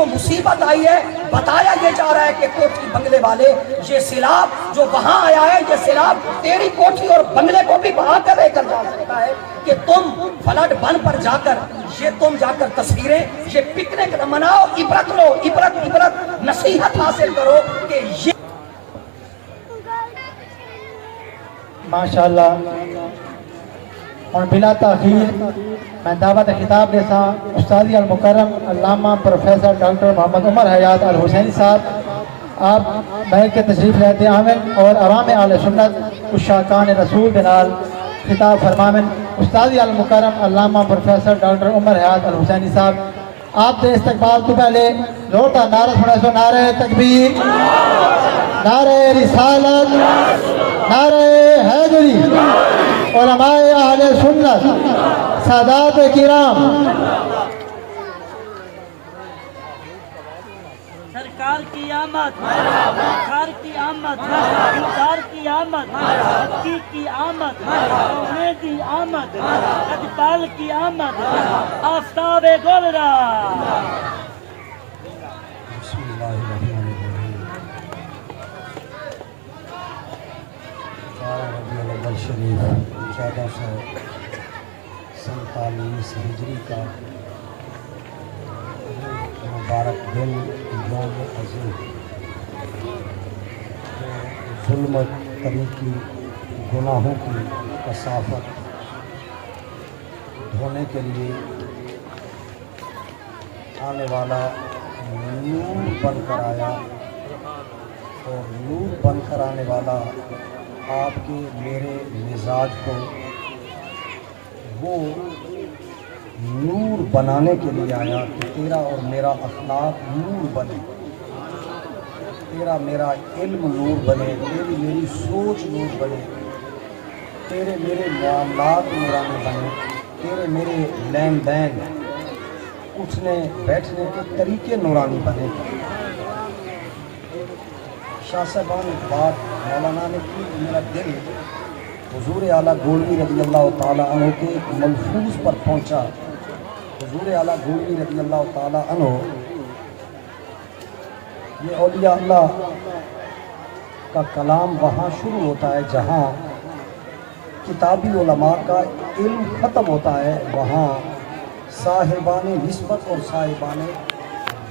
جو مصیبت آئی ہے بتایا یہ جا رہا ہے کہ کوٹھی بنگلے والے یہ سیلاب جو وہاں آیا ہے یہ سیلاب تیری کوٹھی اور بنگلے کو بھی بہا کر لے کر جا سکتا ہے کہ تم فلڈ بن پر جا کر یہ تم جا کر تصویریں یہ پکنک مناؤ عبرت لو عبرت نصیحت حاصل کرو کہ یہ ماشاءاللہ اور بلا تاخیر میں دعوت خطاب دیسا استادی المکرم علامہ پروفیسر ڈاکٹر محمد عمر حیات الحسینی صاحب آپ محل کے تشریف لیتے عامل اور عوام اہل سنت اشاکان رسول بنال خطاب فرمامن استادی المکرم علامہ پروفیسر ڈاکٹر عمر حیات الحسینی صاحب آپ دے استقبال تو پہلے زورتا نعرہ سنے سو نعرہ تکبیر نعرہ رسالت نعرہ حیدری علماء اہل سنت سادات کرام سرکار کی آمد سرکار کی آمد سرکار کی آمد حقی کی آمد سونے کی آمد اجبال کی آمد آفتاب گلرا بسم اللہ الرحمن الرحیم 12 ربیع الاول شریف 1447 ہجری کا مبارک دن یوم عظیم ظلم و طریقی گناہوں کی کثافت دھونے کے لیے آنے والا نور بن کر آیا اور نور بن کر آنے والا آپ کے میرے مزاج کو وہ نور بنانے کے لیے آیا کہ تیرا اور میرا اخلاق نور بنے تیرا میرا علم نور بنے تیری میری سوچ نور بنے تیرے میرے معاملات نورانی بنے تیرے میرے لین دین اٹھنے بیٹھنے کے طریقے نورانی بنے شاہ صاحبان بات مولانا نے کی میرا دل حضور اعلیٰ گولوی رضی اللہ تعالیٰ عنہ کے ملفوظ پر پہنچا حضور اعلیٰ گولوی رضی اللہ تعالیٰ عنہ یہ اولیاء اللہ کا کلام وہاں شروع ہوتا ہے جہاں کتابی علماء کا علم ختم ہوتا ہے وہاں صاحبان نسبت اور صاحبان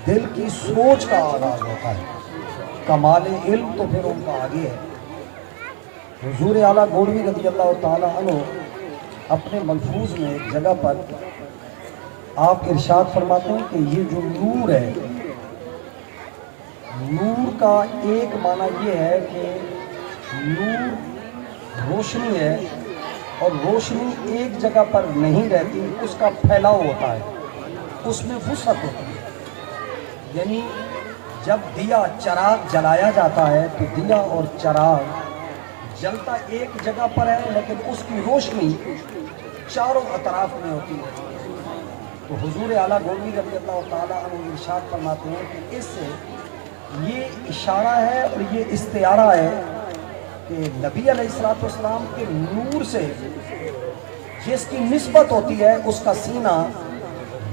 دل کی سوچ کا آغاز ہوتا ہے کمال علم تو پھر ان کا آگے ہے حضور اعلیٰ گولوی رضی اللہ تعالیٰ عنہ اپنے ملفوظ میں ایک جگہ پر آپ ارشاد فرماتے ہیں کہ یہ جو نور ہے نور کا ایک معنی یہ ہے کہ نور روشنی ہے اور روشنی ایک جگہ پر نہیں رہتی اس کا پھیلاؤ ہوتا ہے اس میں وسعت ہوتی ہے یعنی جب دیا چراغ جلایا جاتا ہے تو دیا اور چراغ جلتا ایک جگہ پر ہے لیکن اس کی روشنی چاروں اطراف میں ہوتی ہے تو حضور اعلیٰ گولوی رضی اللہ تعالیٰ عنہ ارشاد فرماتے ہیں کہ اس سے یہ اشارہ ہے اور یہ استعارہ ہے کہ نبی علیہ السلام کے نور سے جس کی نسبت ہوتی ہے اس کا سینہ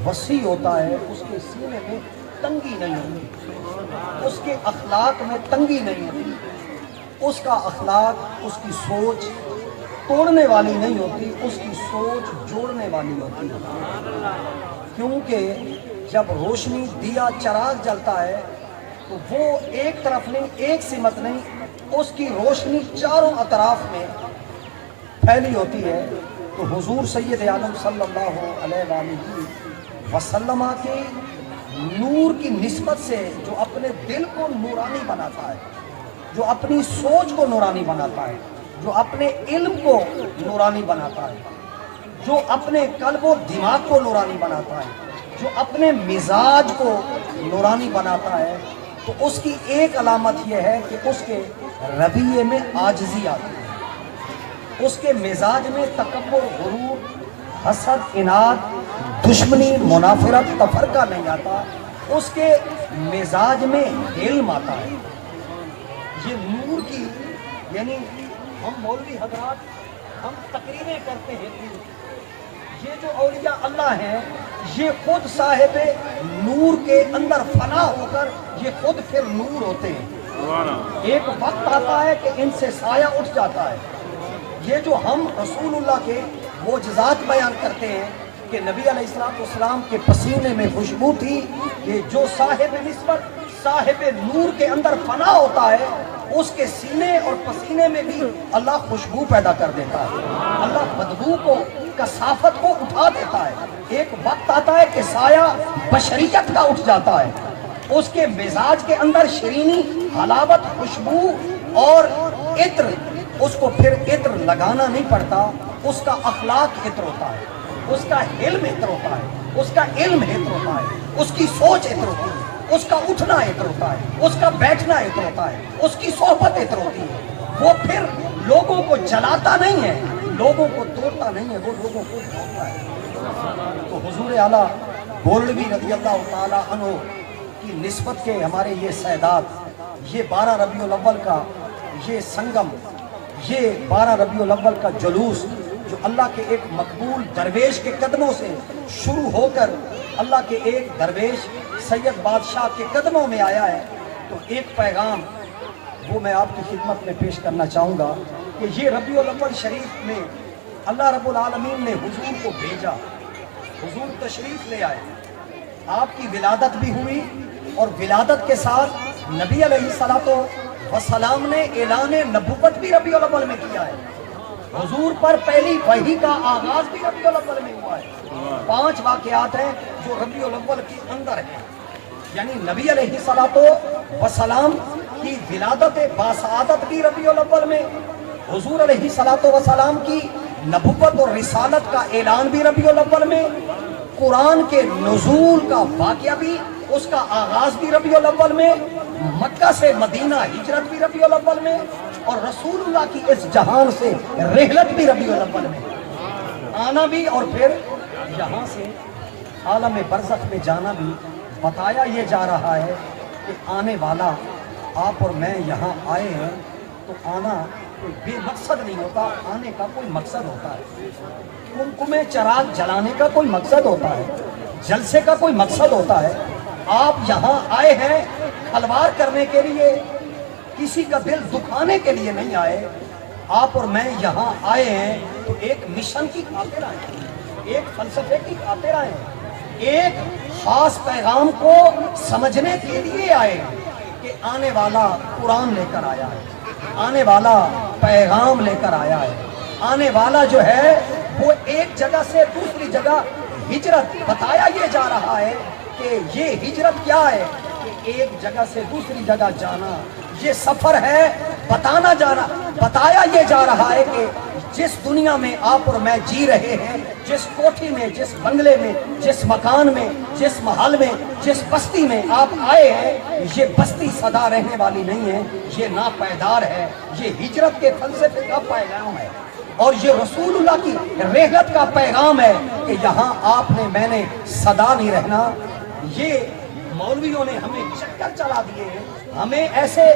وسیع ہوتا ہے اس کے سینے میں تنگی نہیں ہوتی اس کے اخلاق میں تنگی نہیں ہوتی اس کا اخلاق اس کی سوچ توڑنے والی نہیں ہوتی اس کی سوچ جوڑنے والی ہوتی ہے کیونکہ جب روشنی دیا چراغ جلتا ہے تو وہ ایک طرف نہیں ایک سمت نہیں اس کی روشنی چاروں اطراف میں پھیلی ہوتی ہے تو حضور سید عالم صلی اللہ علیہ وآلہ وسلم کے نور کی نسبت سے جو اپنے دل کو نورانی بناتا ہے جو اپنی سوچ کو نورانی بناتا ہے جو اپنے علم کو نورانی بناتا ہے جو اپنے قلب و دماغ کو نورانی بناتا ہے جو اپنے مزاج کو نورانی بناتا ہے تو اس کی ایک علامت یہ ہے کہ اس کے رویے میں عاجزی آتی ہے اس کے مزاج میں تکبر غرور حسد اناد دشمنی منافرت تفرقہ نہیں آتا اس کے مزاج میں علم آتا ہے یہ نور کی یعنی ہم مولوی حضرات ہم تقریریں کرتے ہیں یہ جو اولیاء اللہ ہیں یہ خود صاحب نور کے اندر فنا ہو کر یہ خود پھر نور ہوتے ہیں. ایک وقت آتا ہے کہ ان سے سایہ اٹھ جاتا ہے. یہ جو ہم رسول اللہ کے معجزات بیان کرتے ہیں کہ نبی علیہ السلام کے پسینے میں خوشبو تھی، یہ جو صاحب نسبت صاحب نور کے اندر فنا ہوتا ہے اس کے سینے اور پسینے میں بھی اللہ خوشبو پیدا کر دیتا ہے. اللہ بدبو کو کثافت کو اٹھا دیتا ہے. ایک وقت آتا ہے کہ سایہ بشریت کا اٹھ جاتا ہے، اس کے مزاج کے اندر شیرینی، حلاوت، خوشبو اور عطر، اس کو پھر عطر لگانا نہیں پڑتا، اس کا اخلاق عطر ہوتا ہے، اس کا علم عطر ہوتا ہے، اس کا علم عطر ہوتا ہے، اس کی سوچ عطر ہوتی ہے، اس کا اٹھنا عطر ہوتا ہے، اس کا بیٹھنا عطر ہوتا ہے، اس کی صحبت عطر ہوتی ہے. وہ پھر لوگوں کو جلاتا نہیں ہے، لوگوں کو توڑتا نہیں ہے، وہ لوگوں کو توڑتا ہے. تو حضور اعلیٰ گولڈوی رضی اللہ تعالیٰ عنہ کی نسبت کے ہمارے یہ سیدات، یہ 12 ربیع الاول کا یہ سنگم، یہ 12 ربیع الاول کا جلوس جو اللہ کے ایک مقبول درویش کے قدموں سے شروع ہو کر اللہ کے ایک درویش سید بادشاہ کے قدموں میں آیا ہے، تو ایک پیغام وہ میں آپ کی خدمت میں پیش کرنا چاہوں گا کہ یہ ربیع الاول شریف میں اللہ رب العالمین نے حضور کو بھیجا، حضور تشریف لے آئے، آپ کی ولادت بھی ہوئی اور ولادت کے ساتھ نبی علیہ السلام نے اعلان نبوت بھی ربیع الاول میں کیا ہے. حضور پر پہلی وحی کا آغاز بھی ربیع الاول میں ہوا ہے. 5 واقعات ہیں جو ربیع الاول کے اندر ہیں، یعنی نبی علیہ السلام کی ولادت باسعادت بھی ربیع الاول میں، حضور علیہ السلام کی نبوت اور رسالت کا اعلان بھی ربیع الاول میں، قرآن کے نزول کا واقعہ بھی، اس کا آغاز بھی ربیع الاول میں، مکہ سے مدینہ ہجرت بھی ربیع الاول میں، اور رسول اللہ کی اس جہان سے رحلت بھی ربیع الاول میں آنا بھی، اور پھر یہاں سے عالم برزخ میں جانا بھی. بتایا یہ جا رہا ہے کہ آنے والا آپ اور میں یہاں آئے ہیں تو آنا کوئی بے مقصد نہیں ہوتا، آنے کا کوئی مقصد ہوتا ہے. کمکمے چراغ جلانے کا کوئی مقصد ہوتا ہے، جلسے کا کوئی مقصد ہوتا ہے. آپ یہاں آئے ہیں کھلواڑ کرنے کے لیے، کسی کا دل دکھانے کے لیے نہیں آئے. آپ اور میں یہاں آئے ہیں تو ایک مشن کی خاطر آئے ہیں، ایک فلسفے کی خاطر آئے ہیں، ایک خاص پیغام کو سمجھنے کے لیے آئے ہیں کہ آنے والا قرآن لے کر آیا ہے، آنے والا پیغام لے کر آیا ہے، آنے والا جو ہے وہ ایک جگہ سے دوسری جگہ ہجرت. بتایا یہ جا رہا ہے کہ یہ ہجرت کیا ہے کہ ایک جگہ سے دوسری جگہ جانا، یہ سفر ہے بتانا جانا. بتایا یہ جا رہا ہے کہ جس دنیا میں آپ اور میں جی رہے ہیں، جس کوٹھی میں، جس بنگلے میں، جس مکان میں، جس محل میں، جس بستی میں آپ آئے ہیں، یہ بستی سدا رہنے والی نہیں ہے، یہ ناپائیدار ہے. یہ ہجرت کے فلسفے کا پیغام ہے اور یہ رسول اللہ کی رحلت کا پیغام ہے کہ یہاں آپ نے میں نے سدا نہیں رہنا. یہ مولویوں نے ہمیں چکر چلا دیے ہیں، ہمیں ایسے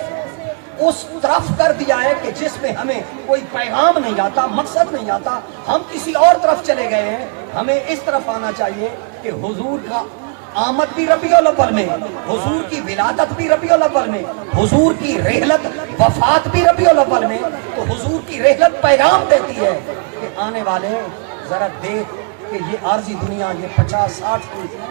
اس طرف کر دیا ہے کہ جس میں ہمیں کوئی پیغام نہیں آتا، مقصد نہیں آتا، ہم کسی اور طرف چلے گئے ہیں. ہمیں اس طرف آنا چاہیے کہ حضور کا آمد بھی ربیع الاول میں، حضور کی ولادت بھی ربیع الاول میں، حضور کی رحلت وفات بھی ربیع الاول میں. تو حضور کی رحلت پیغام دیتی ہے کہ آنے والے ذرا دیکھ کہ یہ عارضی دنیا، یہ 50-60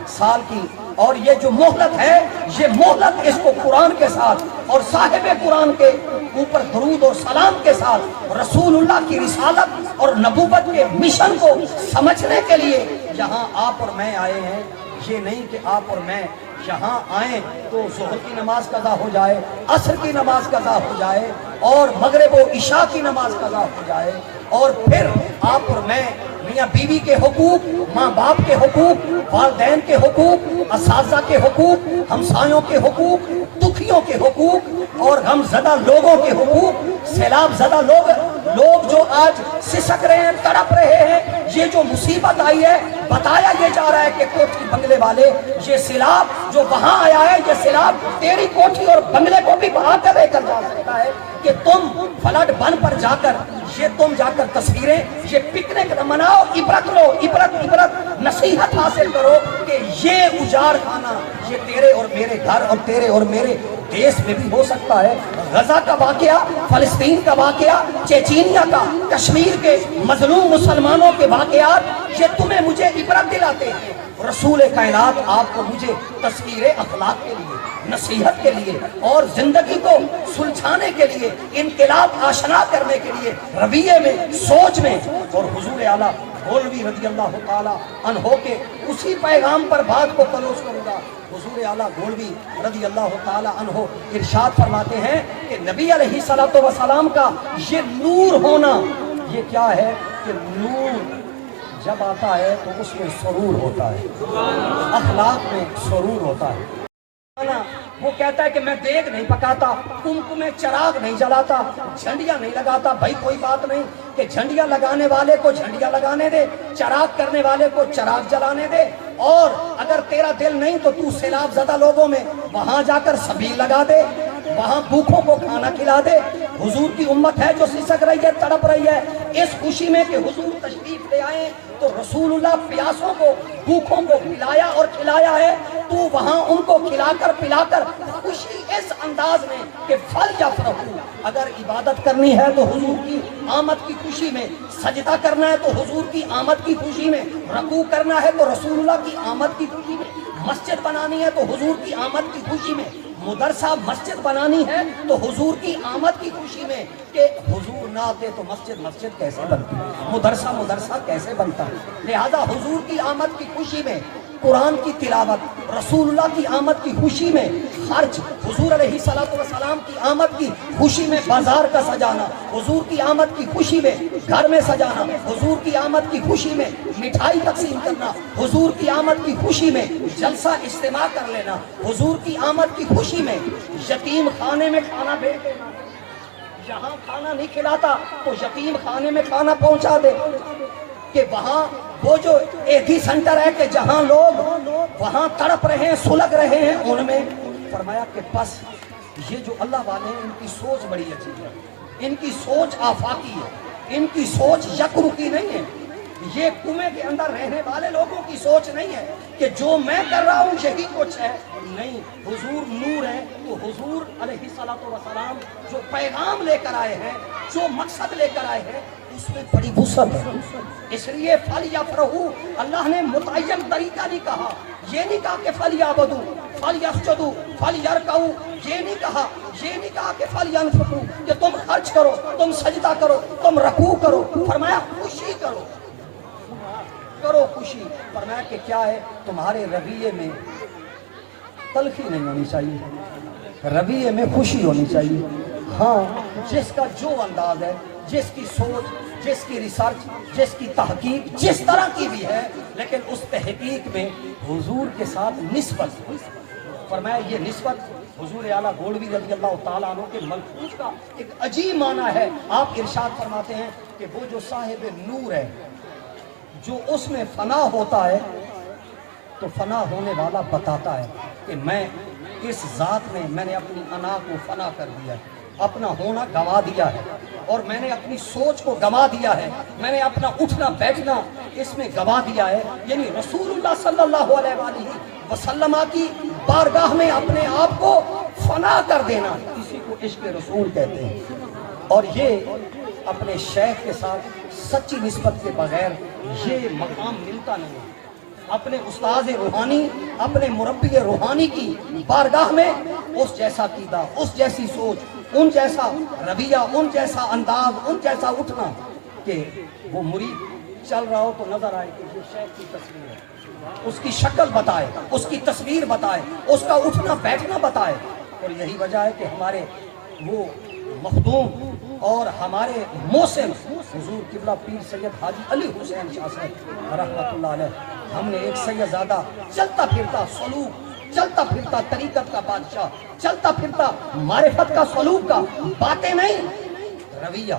سال کی، اور یہ جو مہلت ہے، یہ مہلت اس کو قرآن کے ساتھ اور صاحب قرآن کے اوپر درود اور سلام کے ساتھ رسول اللہ کی رسالت اور نبوت کے مشن کو سمجھنے کے لیے یہاں آپ اور میں آئے ہیں. یہ نہیں کہ آپ اور میں یہاں آئیں تو ظہر کی نماز قضا ہو جائے، عصر کی نماز قضا ہو جائے اور مغرب و عشاء کی نماز قضا ہو جائے، اور پھر آپ اور میں میاں بیوی کے حقوق، ماں باپ کے حقوق، والدین کے حقوق، اساتذہ کے حقوق، ہمسایوں کے حقوق، دکھیوں کے حقوق اور غم زدہ لوگوں کے حقوق، سیلاب زدہ لوگ جو آج سسک رہے ہیں، تڑپ رہے ہیں، یہ جو مصیبت آئی ہے، بتایا یہ جا رہا ہے کہ کوٹھی بنگلے والے، یہ سیلاب جو وہاں آیا ہے، یہ سیلاب تیری کوٹھی اور بنگلے کو بھی بہا کر لے کر جا سکتا ہے کہ تم فلڈ بن پر جا کر تم جا کر تصویریں، یہ پکنک نہ مناؤ، عبرت لو، عبرت نصیحت حاصل کرو کہ یہ اجاڑ خانہ یہ تیرے اور میرے گھر اور تیرے اور میرے دیش میں بھی ہو سکتا ہے۔ غزہ کا واقعہ، فلسطین کا واقعہ، چیچینیا کا، کشمیر کے مظلوم مسلمانوں کے واقعات، یہ تمہیں مجھے عبرت دلاتے ہیں۔ رسول کائنات آپ کو مجھے تصویر اخلاق کے لیے، نصیحت کے لیے اور زندگی کو سلجھانے کے لیے، انقلاب آشنا کرنے کے لیے، رویے میں، سوچ میں، اور حضور اعلیٰ گولوی رضی اللہ تعالیٰ عنہ کے اسی پیغام پر بات کو کلوز کروں گا۔ حضور اعلیٰ گولوی رضی اللہ تعالیٰ عنہ ارشاد فرماتے ہیں کہ نبی علیہ السلام کا یہ نور ہونا، یہ کیا ہے کہ نور جب آتا ہے تو اس میں سرور ہوتا ہے، اخلاق میں سرور ہوتا ہے۔ وہ کہتا ہے کہ میں دیگ نہیں پکاتا، کمکم میں چراغ نہیں جلاتا، جھنڈیاں نہیں لگاتا۔ بھائی کوئی بات نہیں کہ جھنڈیاں لگانے والے کو جھنڈیاں لگانے دے، چراغ کرنے والے کو چراغ جلانے دے، اور اگر تیرا دل نہیں تو تو سیلاب زدہ لوگوں میں وہاں جا کر سبیل لگا دے، وہاں بھوکھوں کو کھانا کھلا دے۔ حضور کی امت ہے جو سسک رہی ہے، تڑپ رہی ہے، اس خوشی میں کہ حضور تشریف لے آئے تو رسول اللہ پیاسوں کو، بھوکھوں کو کھلایا اور کھلایا ہے، تو وہاں ان کو کھلا کر پلا کر خوشی اس انداز میں کہ فَلْيَفْرَحُوا، اگر عبادت کرنی ہے تو حضور کی آمد کی خوشی میں، سجدہ کرنا ہے تو حضور کی آمد کی خوشی میں، رکوع کرنا ہے تو رسول اللہ کی آمد کی خوشی میں، مسجد بنانی ہے تو حضور کی آمد کی خوشی میں، مدرسہ مسجد بنانی ہے تو حضور کی آمد کی خوشی میں، کہ حضور نہ آتے تو مسجد کیسے بنتی، مدرسہ کیسے بنتا۔ لہذا حضور کی آمد کی خوشی میں قرآن کی تلاوت، رسول اللہ کی آمد کی خوشی میں خرچ، حضور علیہ السلام کی آمد کی خوشی میں بازار کا سجانا، حضور کی آمد کی خوشی میں گھر میں سجانا، حضور کی آمد کی خوشی میں مٹھائی تقسیم کرنا، حضور کی آمد کی خوشی میں جلسہ اجتماع کر لینا، حضور کی آمد کی خوشی میں یتیم خانے میں کھانا بھیج دینا، جہاں کھانا نہیں کھلاتا تو یتیم خانے میں کھانا پہنچا دے، کہ وہاں وہ جو ایدھی سنٹر ہے کہ جہاں لوگ وہاں تڑپ رہے ہیں، سلگ رہے ہیں، ان میں فرمایا کہ بس یہ جو اللہ والے ہیں ان کی سوچ بڑی عجیب ہے، ان کی سوچ آفاقی ہے، ان کی سوچ یک رخی نہیں ہے، یہ کنویں کے اندر رہنے والے لوگوں کی سوچ نہیں ہے کہ جو میں کر رہا ہوں یہی کچھ ہے، نہیں، حضور نور ہے، تو حضور علیہ السلام جو پیغام لے کر آئے ہیں، جو مقصد لے کر آئے ہیں، اس میں بڑی وسعت ہے۔ اس لیے فَلْيَفْرَحُوا، اللہ نے متعین طریقہ نہیں کہا، یہ نہیں کہا کہ فَلْيَعْبُدُوا، فَلْيَسْجُدُوا، فَلْيَرْكَعُوا، یہ نہیں کہا کہ فَلْيَنْفِقُوا، کہ تم خرچ کرو، تم سجدہ کرو، تم رکوع کرو، فرمایا خوشی کرو خوشی۔ فرمایا کہ کیا ہے، تمہارے رویے میں تلخی نہیں ہونی چاہیے، رویے میں خوشی ہونی چاہیے۔ ہاں، جس کا جو انداز ہے، جس کی سوچ، جس کی ریسرچ، جس کی تحقیق جس طرح کی بھی ہے، لیکن اس تحقیق میں حضور کے ساتھ نسبت، فرمایا یہ نسبت حضور اعلیٰ گولوی رضی اللہ تعالیٰ عنہ کے ملفوظ کا ایک عجیب معنی ہے۔ آپ ارشاد فرماتے ہیں کہ وہ جو صاحب نور ہے، جو اس میں فنا ہوتا ہے تو فنا ہونے والا بتاتا ہے کہ میں اس ذات میں نے اپنی انا کو فنا کر دیا ہے، اپنا ہونا گوا دیا ہے، اور میں نے اپنی سوچ کو گوا دیا ہے، میں نے اپنا اٹھنا بیٹھنا اس میں گوا دیا ہے، یعنی رسول اللہ صلی اللہ علیہ وآلہ وسلم کی بارگاہ میں اپنے آپ کو فنا کر دینا، اسی کو عشق رسول کہتے ہیں۔ اور یہ اپنے شیخ کے ساتھ سچی نسبت کے بغیر یہ مقام ملتا نہیں ہے۔ اپنے استاذ روحانی، اپنے مربی روحانی کی بارگاہ میں اس جیسا عقیدہ، اس جیسی سوچ، ان جیسا رویہ، ان جیسا انداز، ان جیسا اٹھنا کہ وہ مرید چل رہا ہو تو نظر آئے کہ یہ شیخ کی تصویر ہے، اس کی شکل بتائے، اس کی تصویر بتائے، اس کا اٹھنا بیٹھنا بتائے۔ اور یہی وجہ ہے کہ ہمارے وہ مخدوم اور ہمارے موسم حضور قبلہ پیر سید حاجی علی حسین شاہ صاحب رحمۃ اللہ علیہ، ہم نے ایک سیدزادہ چلتا پھرتا سلوک، چلتا پھرتا طریقت کا بادشاہ، چلتا پھرتا معرفت کا سلوک کا، باتیں نہیں رویہ،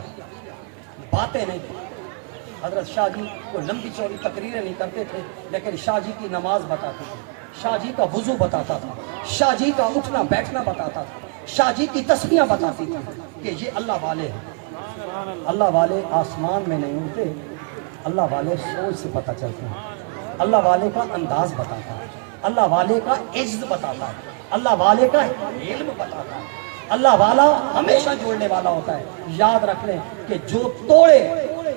باتیں نہیں۔ حضرت شاہ جی کو لمبی چوڑی تقریریں نہیں کرتے تھے، لیکن شاہ جی کی نماز بتاتے تھے، شاہ جی کا وضو بتاتا تھا، شاہ جی کا اٹھنا بیٹھنا بتاتا تھا، شاہ جی کی تسبیحاں بتاتی تھی کہ یہ اللہ والے ہیں۔ اللہ والے آسمان میں نہیں ہوتے، اللہ والے سوچ سے پتہ چلتے ہیں، اللہ والے کا انداز بتاتا ہے، اللہ والے کا عزت بتاتا ہے، اللہ والے کا علم بتاتا ہے، اللہ والا ہمیشہ جوڑنے والا ہوتا ہے۔ یاد رکھ لیں کہ جو توڑے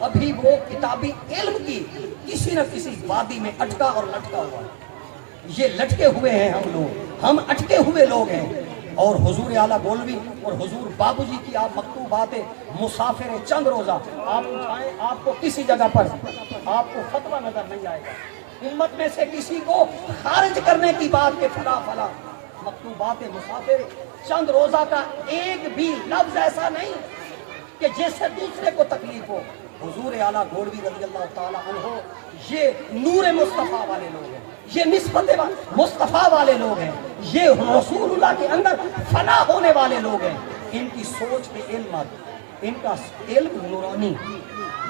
ابھی وہ کتابی علم کی کسی نہ کسی وادی میں اٹکا اور لٹکا ہوا ہے۔ یہ لٹکے ہوئے ہیں ہم لوگ، ہم اٹکے ہوئے لوگ ہیں۔ اور حضور اعلیٰ گولوی اور حضور بابو جی کی آپ مکتوبات مسافر چند روزہ آپ اٹھائیں، آپ کو کسی جگہ پر آپ کو فتویٰ نظر نہیں آئے گا امت میں سے کسی کو خارج کرنے کی بات کے فلا فلا۔ مکتوبات مسافر چند روزہ کا ایک بھی لفظ ایسا نہیں کہ جس سے دوسرے کو تکلیف ہو۔ حضور اعلیٰ گولوی رضی اللہ تعالیٰ عنہ یہ نور مصطفیٰ والے لوگ ہیں، یہ نسبت مصطفیٰ والے لوگ ہیں، یہ رسول اللہ کے اندر فنا ہونے والے لوگ ہیں۔ ان کی سوچ میں علم، ان کا علم نورانی،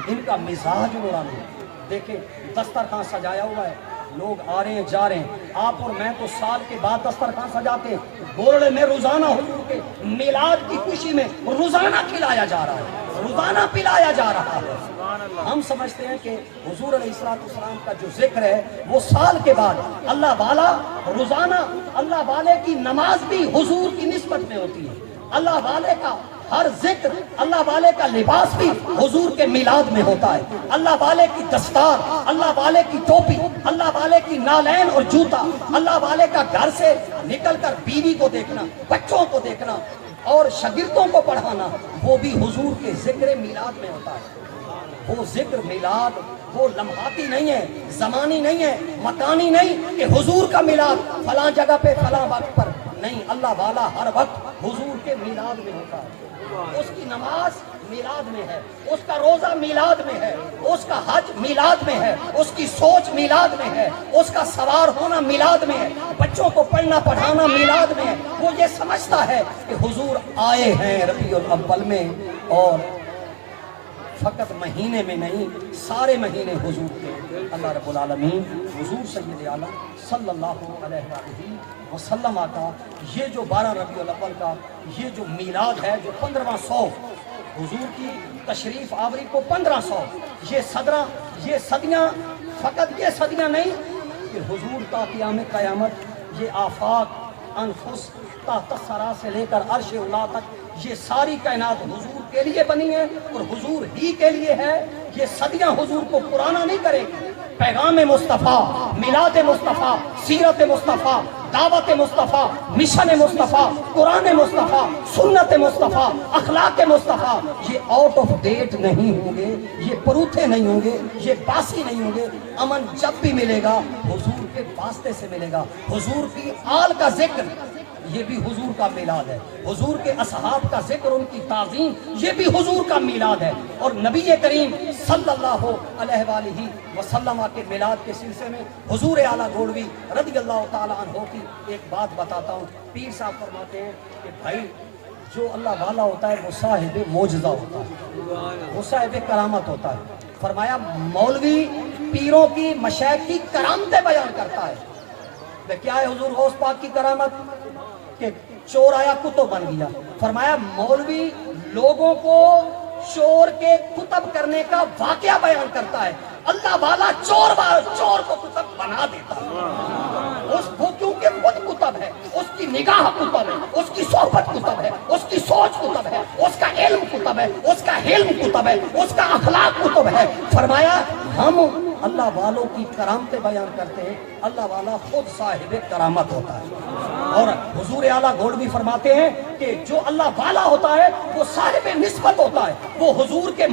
ان کا مزاج نورانی۔ دیکھیں دسترخوان سجایا ہوا ہے، لوگ آ رہے ہیں جا رہے ہیں، آپ اور میں تو سال کے بعد دسترخوان سجاتے ہیں، گولڑے میں روزانہ حضور کے میلاد کی خوشی میں روزانہ کھلایا جا رہا ہے، روزانہ پلایا جا رہا ہے۔ ہم سمجھتے ہیں کہ حضور علیہ السلام کا جو ذکر ہے وہ سال کے بعد اللہ والا روزانہ، اللہ والے کی نماز بھی حضور کی نسبت میں ہوتی ہے، اللہ والے کا ہر ذکر، اللہ والے کا لباس بھی حضور کے میلاد میں ہوتا ہے، اللہ والے کی دستار، اللہ والے کی ٹوپی، اللہ والے کی نالین اور جوتا، اللہ والے کا گھر سے نکل کر بیوی کو دیکھنا، بچوں کو دیکھنا اور شاگردوں کو پڑھانا، وہ بھی حضور کے ذکر میلاد میں ہوتا ہے۔ وہ ذکر میلاد وہ لمحاتی نہیں ہے، زمانی نہیں ہے، مکانی نہیں کہ حضور کا میلاد فلاں جگہ پہ فلاں وقت پر نہیں، اللہ والا ہر وقت حضور کے میلاد میں ہوتا ہے۔ اس کی نماز میلاد میں ہے، اس کا روزہ میلاد میں ہے، اس کا حج میلاد میں ہے، اس کی سوچ میلاد میں ہے، اس کا سوار ہونا میلاد میں ہے، بچوں کو پڑھنا پڑھانا میلاد میں ہے۔ وہ یہ سمجھتا ہے کہ حضور آئے ہیں ربیع الاول میں، اور فقط مہینے میں نہیں، سارے مہینے حضور کے۔ اللہ رب العالمین حضور سید عالم صلی اللہ علیہ وآلہ وسلم کا یہ جو 12 ربیع الاول کا یہ جو میلاد ہے، جو 1500 حضور کی تشریف آوری کو 1500، یہ صدیاں، فقط یہ صدیاں نہیں کہ حضور تا قیام قیامت یہ آفاق انفس تحت الثری سے لے کر عرش اولا تک یہ ساری کائنات حضور کے لیے بنی ہے اور حضور ہی کے لیے ہے۔ یہ صدیاں حضور کو پرانا نہیں کرے گی۔ پیغام مصطفیٰ، میلاد مصطفیٰ، سیرت مصطفیٰ، دعوت مصطفیٰ، مشن مصطفیٰ، قرآن مصطفیٰ، سنت مصطفیٰ، اخلاق مصطفیٰ یہ آؤٹ آف ڈیٹ نہیں ہوں گے، یہ پروتھے نہیں ہوں گے، یہ باسی نہیں ہوں گے۔ امن جب بھی ملے گا حضور کے واسطے سے ملے گا۔ حضور کی آل کا ذکر یہ بھی حضور کا میلاد ہے، حضور کے اصحاب کا ذکر، ان کی تعظیم یہ بھی حضور کا میلاد ہے۔ اور نبی کریم صلی اللہ علیہ وآلہ وسلم کے میلاد کے سلسلے میں حضور اعلیٰ گولوی رضی اللہ تعالیٰ عنہ کی ایک بات بتاتا ہوں۔ پیر صاحب فرماتے ہیں کہ بھائی جو اللہ والا ہوتا ہے وہ صاحب معجزہ ہوتا ہے، وہ صاحب کرامت ہوتا ہے۔ فرمایا مولوی پیروں کی مشائخ کی کرامتیں بیان کرتا ہے۔ کیا ہے حضور غوث پاک کی کرامت؟ کہ چور آیا کتب بن گیا۔ فرمایا مولوی لوگوں کو چور کے کتب کرنے کا واقعہ بیان کرتا ہے، اللہ والا چور کو کتب بنا دیتا ہے۔ وہ کیونکہ خود کتب ہے، اس کی نگاہ کتب ہے، اس کی صحبت کتب ہے، اس کی سوچ کتب ہے، اس کا علم کتب ہے، اس کا علم کتب ہے، اس کا اخلاق کتب ہے۔ فرمایا ہم اللہ والوں کی کرامتیں بیان کرتے ہیں، اللہ والا خود صاحب کرامت ہوتا ہے۔ اور حضور اعلیٰ گولوی فرماتے ہیں کہ جو اللہ والا ہوتا ہے وہ صاحب نسبت ہوتا ہے، وہ حضور کے